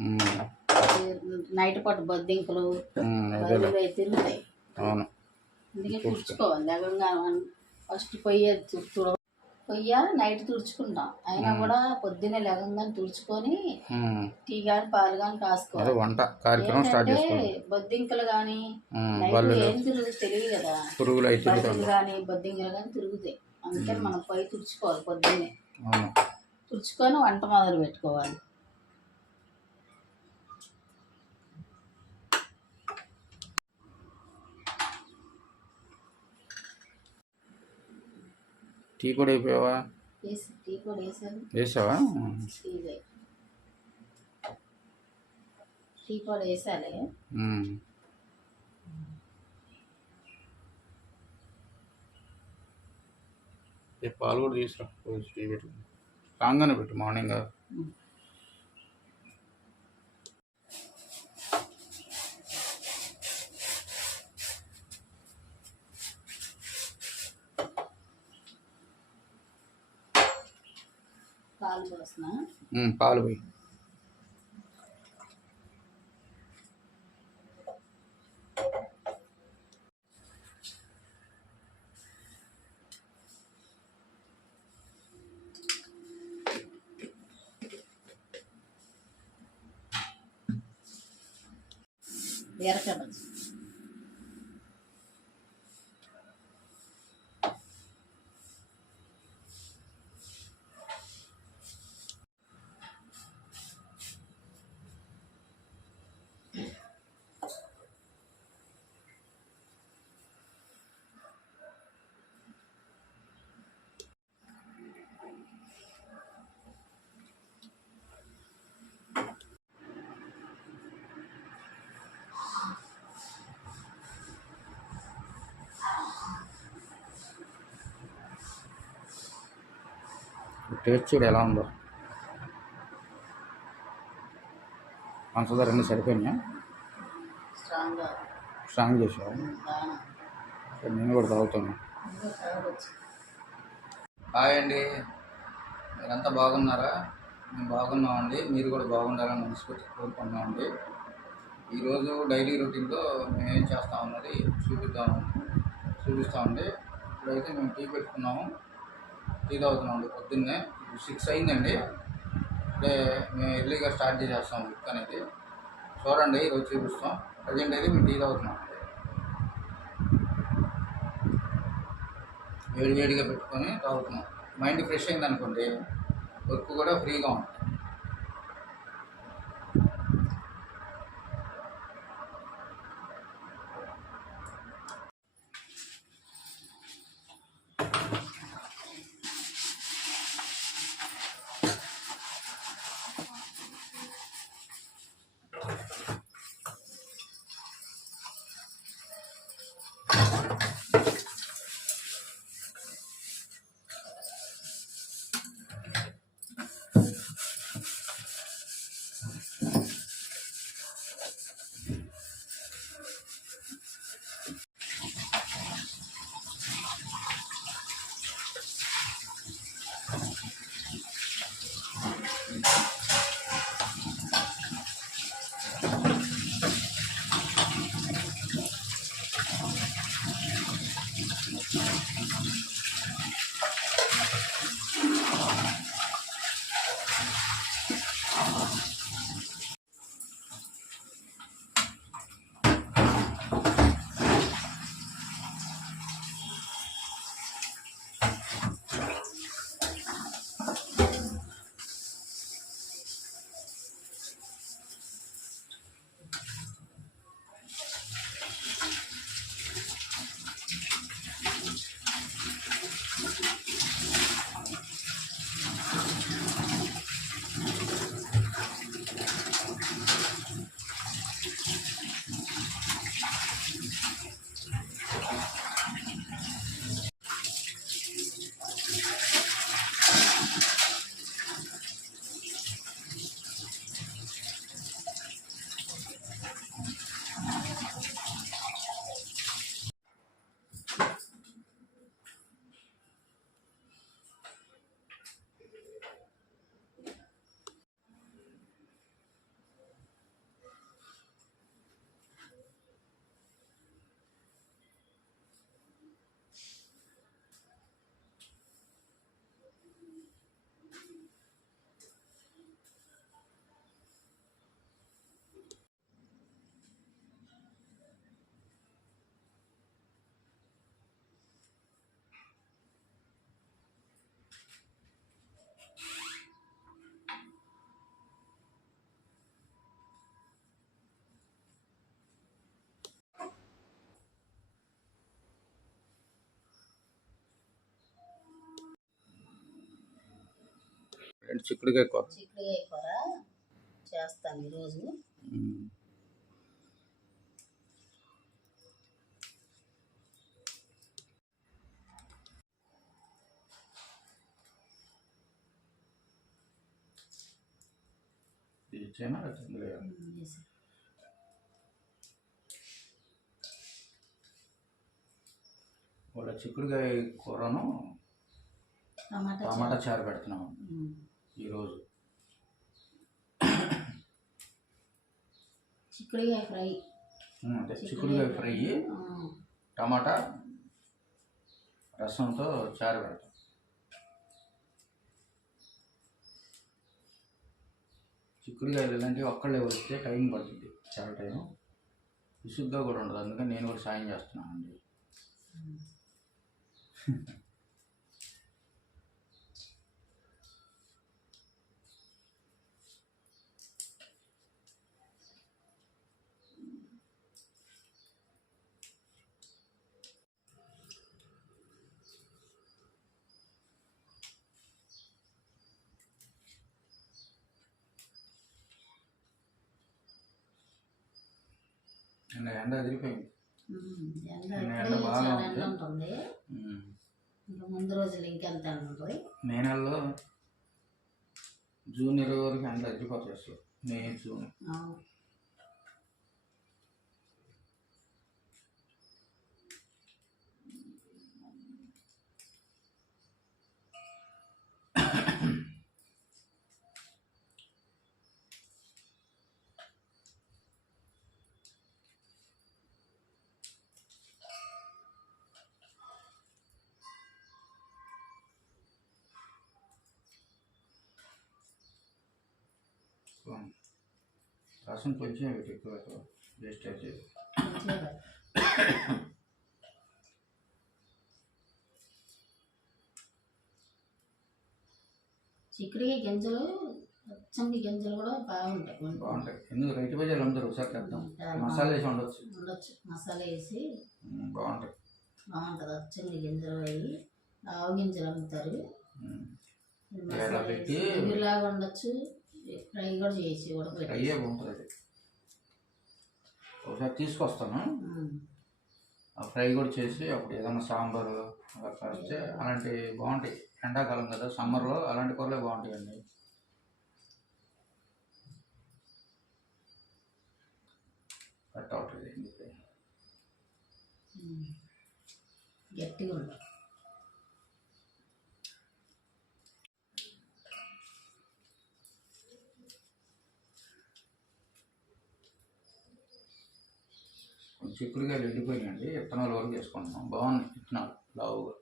ఉమ్, night పూట బొద్దింకలు తిరుగుతాయి అవును. అందుకే తుడుచుకోవాలి. లేకుండా ఫస్ట్ పొయ్యి తుడ పొయ్య నైట్ తుడుచుకుంటాం. అయినా కూడా పొద్దున్నే లేకుండా తుడుచుకొని టీ కానీ పాలు కానీ కాసుకోవాలి. వంట కార్యక్రమం స్టార్ట్ ఏంటంటే చేసుకోండి బొద్దింకలు కానీ ఏం తిరుగు తెలియదు కదా. పురుగులు కానీ బొద్దింకలు కానీ తిరుగుతాయి. అందుకని మనం పొయ్యి తుడుచుకోవాలి పొద్దున్నే. తుడుచుకొని వంట మొదలు పెట్టుకోవాలి. టీ కూడా అయిపోయావా వేసావా? టీ కూడా వేసాలి. ఏ పాలు కూడా పోయి టీ పెట్టు. రాగానే పెట్టు మార్నింగ్ ఉమ్, పాలు పోయి. టేస్ట్ చూడు ఎలా ఉందో. పంచదార అన్నీ సరిపోయినాయా? స్ట్రాంగ్. చేసావా? నేను కూడా తాగుతాను హాయ్ అండి. మీరంతా బాగున్నారా? మేము బాగున్నామండి. మీరు కూడా బాగుండాలని మనస్ఫూర్తి కోరుకుంటున్నామండి ఈరోజు డైలీ రొటీన్తో మేము ఏం చేస్తాం అన్నది చూపిద్దాము. చూపిస్తామండి ఇప్పుడైతే మేము టీ పెట్టుకున్నాము. టీ తాగుతున్నామండి పొద్దున్నే. సిక్స్ అయిందండి. అంటే మేము ఎర్లీగా స్టార్ట్ చేసేస్తాం వర్క్ అనేది. చూడండి ఈరోజు చూపిస్తాం. ప్రజెంట్ అయితే మేము డీల్ తాగుతున్నాం వేడి వేడిగా పెట్టుకొని తాగుతున్నాం. మైండ్ ఫ్రెష్ అయింది అనుకోండి వర్క్ కూడా ఫ్రీగా ఉంటుంది. రెండు చిక్కుడుకాయ కూర? చిక్కుడుకాయ కూర చేస్తాను ఈరోజు. ఇచ్చేనా. వాళ్ళ చిక్కుడుకాయ కూరను టమాటా చారు. పెడుతున్నాము. ఈరోజు. చిక్కుడుకాయ ఫ్రై. అదే చిక్కుడుకాయ ఫ్రై. టమాటా రసంతో చారు పెడతాం. చిక్కుడుకాయలు ఇలాంటివి ఒక్కళ్ళే వస్తే టైం పడుతుంది చాలా టైం విసుగ్గా కూడా ఉండదు అందుకని నేను కూడా సాయం చేస్తున్నానండి. నిన్న ఎండ ఎదిరిపోయింది ఉమ్. ఎండ బాగా ఉంటుంది. ఇంకా ముందు రోజులు ఇంకెంత మే నెలలో జూన్ ఇరవై వరకు ఎండ ఎదిరిపోతాయి అసలు. May June. రసం కొంచెం ఎక్కువ వేస్ట్ అయితే. చిక్కుడుకాయ గింజలు పచ్చని గింజలు కూడా బాగుంటాయి. బాగుంటాయి. ఎందుకు? రైతు బజార్లు అమ్ముతారు ఒకసారి తెద్దాం మసాలా వేసి ఉండొచ్చు ఉండొచ్చు మసాలా వేసి బాగుంటాయి. బాగుంటుంది. అచ్చంగి గింజలు అవి. ఆవు గింజలు అమ్ముతారు. మసాలా పెట్టి- వేసి ఉండొచ్చు ఫ్రై కూడా చేసి అయ్యే బాగుంటుంది అది. ఒకసారి తీసుకొస్తాను. ఫ్రై కూడా చేసి అప్పుడు ఏదైనా సాంబారు అలా అలాంటివి బాగుంటాయి. ఎండాకాలం కదా సమ్మర్లో అలాంటి కూరలే బాగుంటాయండి కట్ అవుతుంది. గట్టిగా ఉంటుంది చిక్కుడుగా చిక్కుడుకాయలు ఎండిపోయినాయండి. విత్తనాలు వరకు వేసుకుంటున్నాం. బాగున్నాయి విత్తనాలు. లావుగా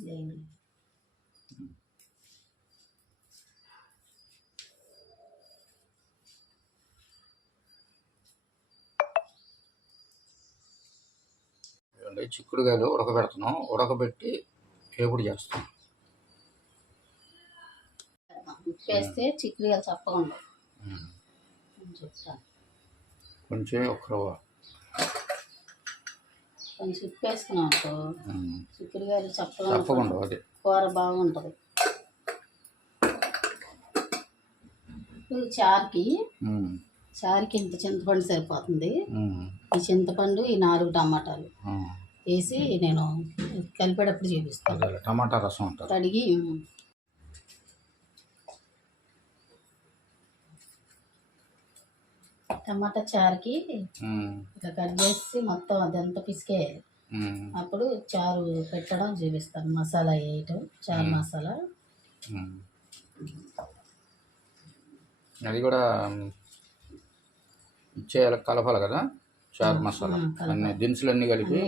దేని ఇవ్వండి చిక్కుడుకాయలు ఉడకబెడుతున్నాం ఉడకబెట్టి వేపుడు చేస్తాం వేస్తే చప్పగా ఉండవు నేను చెప్తాను కొంచెం ఒక రవ్వ కొంచెం ఉప్పు వేసుకున్నాం. చిక్కుడుకాయలు చప్పగా. అదే కూర బాగుంటుంది చారుకి. చారుకి ఇంత చింతపండు సరిపోతుంది. ఈ చింతపండు ఈ నాలుగు టమాటాలు. వేసి నేను కలిపేటప్పుడు చూపిస్తాను టమాటా రసం అంటారు కడిగి టమాటా చారుకి. ఇక కట్ చేసి మొత్తం అదంతా పిసికేయాలి. అప్పుడు చారు పెట్టడం చూపిస్తాను మసాలా వేయటం చారు. మసాలా. అది కూడా ఇచ్చేయాలి కలపాలి కదా చారు మసాలా. అన్ని దినుసులు అన్నీ కలిపి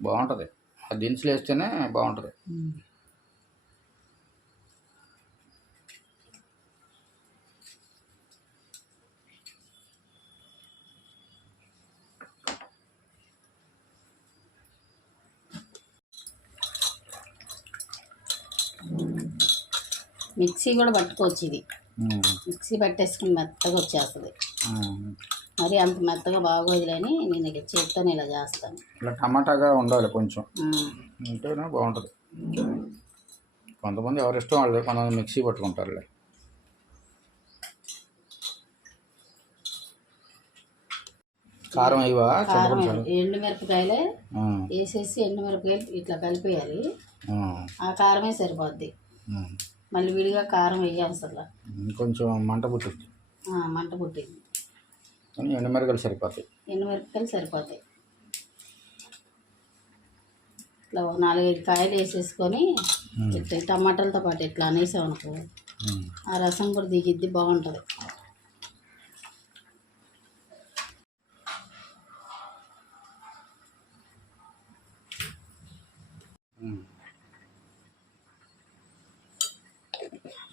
బాగుంటుంది. ఆ దినుసులు వేస్తేనే బాగుంటుంది. మిక్సీ కూడా పట్టుకోవచ్చు ఇది. మిక్సీ పట్టేసుకుని మెత్తగా వచ్చేస్తుంది. మరి అంత మెత్తగా బాగోదులని నేను ఇక చేత్తోనే ఇలా చేస్తాను. ఇలా టమాటాగా ఉండాలి కొంచెం. ఉంటేనే బాగుంటుంది. కొంతమంది ఎవరి ఇష్టం వాళ్ళు కొంతమంది మిక్సీ పట్టుకుంటారులే. కారం అయ్యవా కారం ఎండు మిరపకాయలే వేసేసి ఎండు మిరపకాయలు ఇట్లా కలిపేయాలి. ఆ, కారమే సరిపోద్ది. మళ్ళీ విడిగా కారం వేయాలి అసలు ఇంకొంచెం మంట పుట్టింది మంట పుట్టింది కానీ ఎండుమిరగలు సరిపోతాయి? ఎండు మిరపకాయలు సరిపోతాయి? ఇట్లా ఓ నాలుగైదు కాయలు వేసేసుకొని ఇట్లా టమాటాలతో పాటు ఇట్లా అనేసాం అనుకో ఉమ్. ఆ రసం కూడా దిగిద్ది బాగుంటుంది.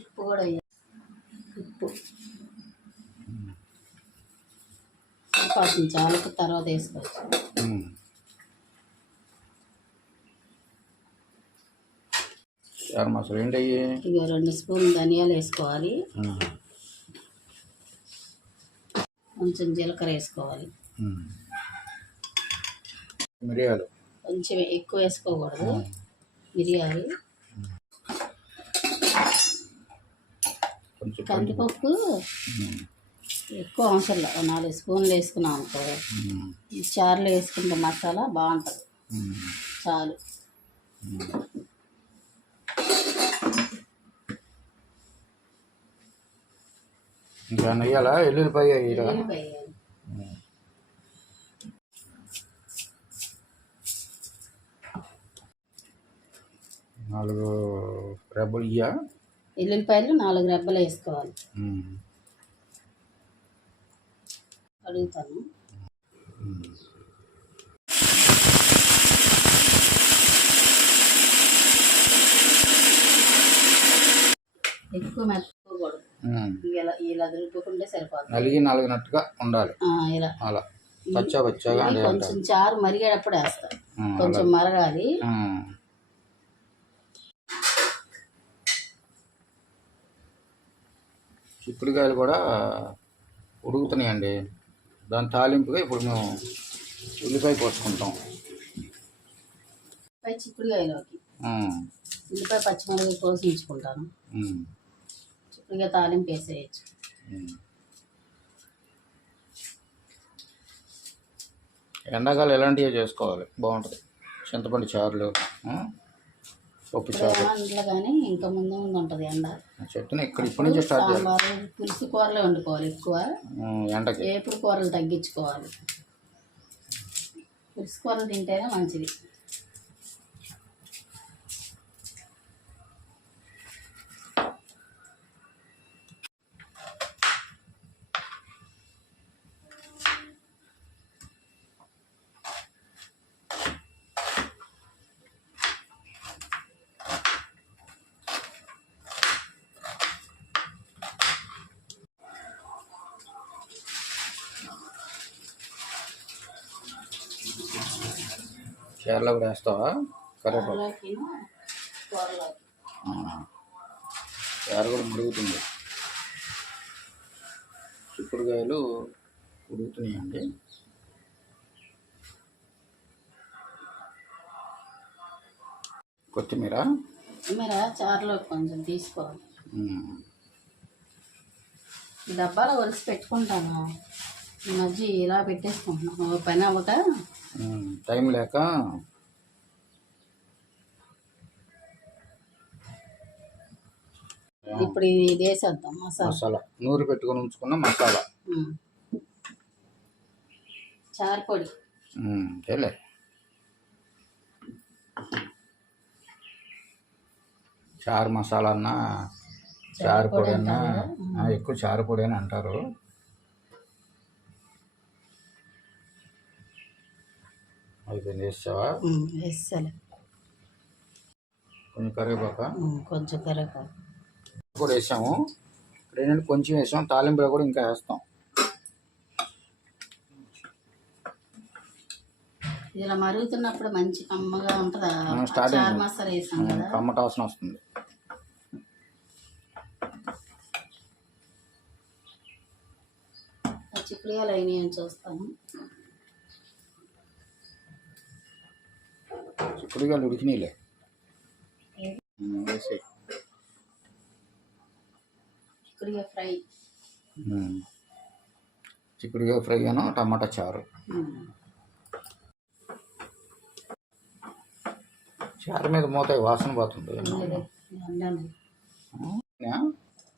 ఉప్పు కూడా కొంచెం చాలకు తర్వాత వేసుకోవచ్చు. మసాలా ఏంటి ఇక రెండు స్పూన్లు ధనియాలు వేసుకోవాలి. కొంచెం జీలకర్ర వేసుకోవాలి. మిరియాలు. కొంచెం ఎక్కువ వేసుకోకూడదు. మిరియాలు. కందిపప్పు. ఎక్కువ అవసరం లేదు. నాలుగు స్పూన్లు వేసుకున్నాం అనుకో. చారులో వేసుకుంటే మసాలా బాగుంటుంది. చాలు. ఇంకా నెయ్యాలా? ఎల్లుల్లిపాయ. నాలుగు రెబ్బలు ఇయ్యా? ఎల్లుల్లిపాయలు నాలుగు రెబ్బలు వేసుకోవాలి. ఉమ్. ఎక్కువ మెత్తకూడదు. ఇలా ఇలా దులుపుకుంటే సరిపోతుంది నలిగి నలిగినట్టుగా ఉండాలి. ఇలా. అలా. పచ్చా పచ్చగా కొంచెం చారు మరిగేటప్పుడు వేస్తా. కొంచెం మరగాలి. చిక్కుడుకాయలు కూడా ఉడుకుతున్నాయండి. దాని తాలింపుగా ఇప్పుడు మేము ఉల్లిపాయ పోసుకుంటాం పై చిక్కుడుకాయలోకి. ఉల్లిపాయ పచ్చిమిరపకాయ కోసి ఉంచుకుంటాను. చిక్కుడుకాయ తాలింపు వేసేయచ్చు. ఎండాకాలం ఎలాంటివి చేసుకోవాలి. బాగుంటుంది. చింతపండు చారులు అందులో కానీ ఇంకా ముందు ముందు ఉంటుంది ఎండ చెట్టుని ఇక్కడ ఇప్పటి నుంచి స్టార్ట్ చేయాలి. సాంబారు పులుసు కూరలే వండుకోవాలి ఎక్కువ. ఎండకి. ఏపుడు కూరలు తగ్గించుకోవాలి. పులుసు కూరలు తింటేనే మంచిది. చీరలో కూడా వేస్తావా? కరేపాకు కూరలోకి చారు కూడా మురుగుతుంది. చిక్కుడుకాయలు ఉడుకుతున్నాయండి. కొత్తిమీర? మీరు చారులోకి కొంచెం తీసుకోవాలి. డబ్బాలో ఒలిసి పెట్టుకుంటాను. ఈ మధ్య ఇలా పెట్టేసుకుంటున్నాను ఓ పని అవ్వక టైం లేక ఇప్పుడు ఇది వేసేద్దాం మసాలా. మసాలా. నూరు పెట్టుకొని ఉంచుకున్న మసాలా. ఉమ్. చారు పొడి. ఉమ్, తెలే చారు మసాలా అన్నా చారు పొడి అన్నా ఎక్కువ చారు పొడి అని అంటారు. అయిపోయింది వేస్తావా? వేస్తాను కొంచెం కరివేపాక? కొంచెం కరివేపాక. వేసాము. ఇక్కడ ఏంటంటే కొంచెం వేసాం. తాలింపులో కూడా ఇంకా వేస్తాం. ఇలా మరుగుతున్నప్పుడు మంచి కమ్మగా ఉంటుంది? స్టార్ట్ కమ్మ టాసన వస్తుంది. చిక్కుడుగా లైన్ చూస్తాను. చిక్కుడుగాయలు ఉడికినాయిలే వేసే చిక్కుడుకాయ ఫ్రై చిక్కుడుగా ఫ్రై అను టమాటా చారు చారు మీద మూత వాసన పోతుంది?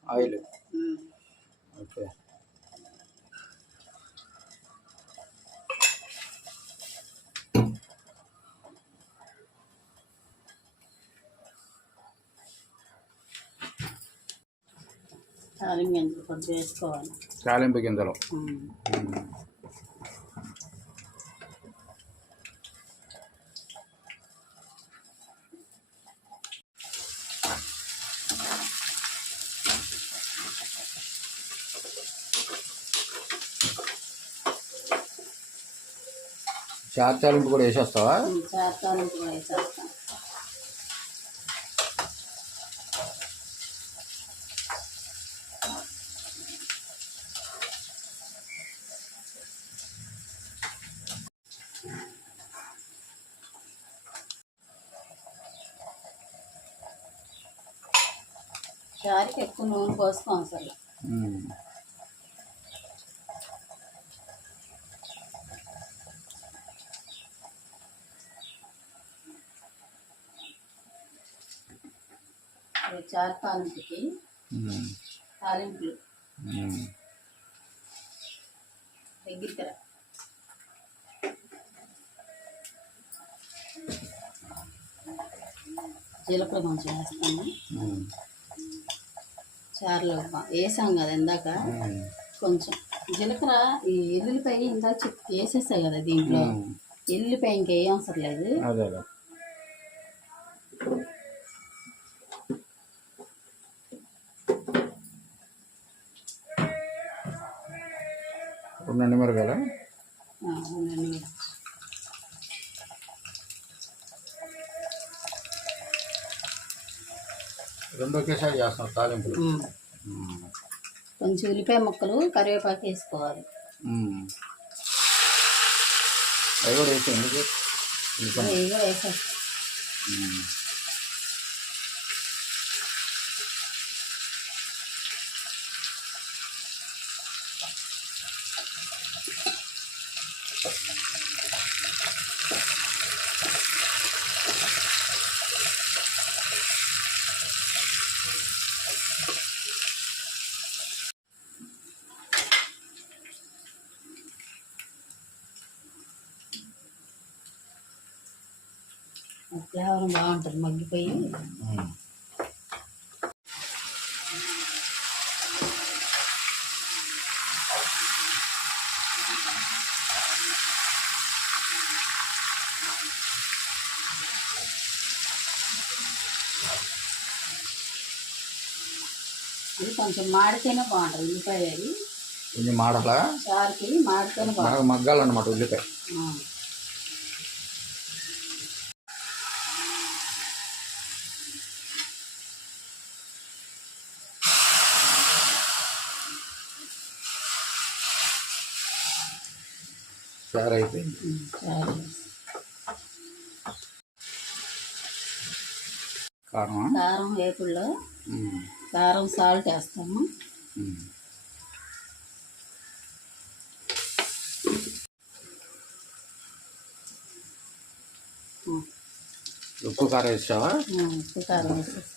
ఆయిల్ ఓకే తాలింపు వేసుకోవాలి. గింజలు. చారు తాలింపు కూడా వేసేస్తావా? చారు తాలింపు కూడా వేసేస్తాను చారుకి ఎక్కువ నూనె పోసుకోం అసలు చారు తాలింపుకి. తాలింపులు ఉమ్. దగ్గర జీలకర్ర కొంచెం వేస్తాను. చారులో వేసాం కదా ఇందాక. కొంచెం జీలకర్ర ఈ ఎల్లుల్లిపాయ ఇందాక వేసేసాయి కదా దీంట్లో. ఎల్లుల్లిపాయ ఇంకేం అవసరం లేదు అదే అదే రెండు మిరగాయల ఆ, ఉండండి. రెండు ఒకేసారి చేస్తాం తాలింపులు. కొంచెం ఉల్లిపాయ ముక్కలు కరివేపాకు వేసుకోవాలి. అవి కూడా వేసి ఎందుకు వేసేస్తాం కొంచెం మాడితేనే బాగుంటుంది ఉల్లిపాయ అది. కొంచెం మాడలా? చారుకి మాడితేనే బాగుంటుంది. బాగా మగ్గాలన్నమాట ఉల్లిపాయ. చారు. అయిపోయింది కారం? కారం వేపుల్లో. కారం సాల్ట్ వేస్తాము. ఉప్పు కారం వేసావా? ఉప్పు కారం వేసేసి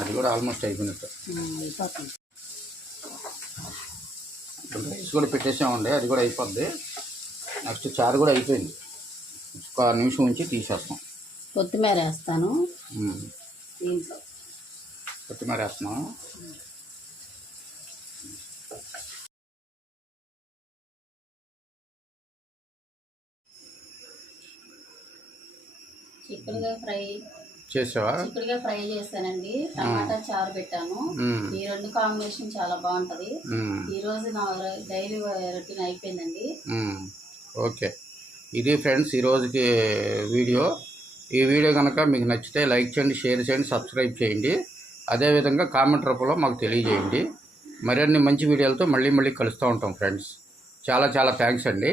అది కూడా ఆల్మోస్ట్ అయిపోయినట్టు. అయిపోతుంది. రైస్ కూడా పెట్టేసామండి అది కూడా అయిపోద్ది. నెక్స్ట్ చారు కూడా అయిపోయింది. ఒక నిమిషం ఉంచి తీసేస్తాం. కొత్తిమీర వేస్తాను. దీంట్లో. కొత్తిమీర వేస్తున్నాం చిక్కుడుగా ఫ్రై. చేసావా? చిక్కుడుగా ఫ్రై చేశానండి. టమాటా చారు పెట్టాను. ఈ రెండు కాంబినేషన్ చాలా బాగుంటది. ఈ రోజు నా డైలీ రొటీన్ అయిపోయిందండి. ఓకే. ఇది ఫ్రెండ్స్ ఈరోజుకి వీడియో. ఈ వీడియో కనుక మీకు నచ్చితే లైక్ చేయండి షేర్ చేయండి సబ్స్క్రైబ్ చేయండి. అదేవిధంగా కామెంట్ రూపంలో మాకు తెలియజేయండి. మరిన్ని మంచి వీడియోలతో మళ్ళీ మళ్ళీ కలుస్తూ ఉంటాం ఫ్రెండ్స్. చాలా చాలా థ్యాంక్స్ అండి.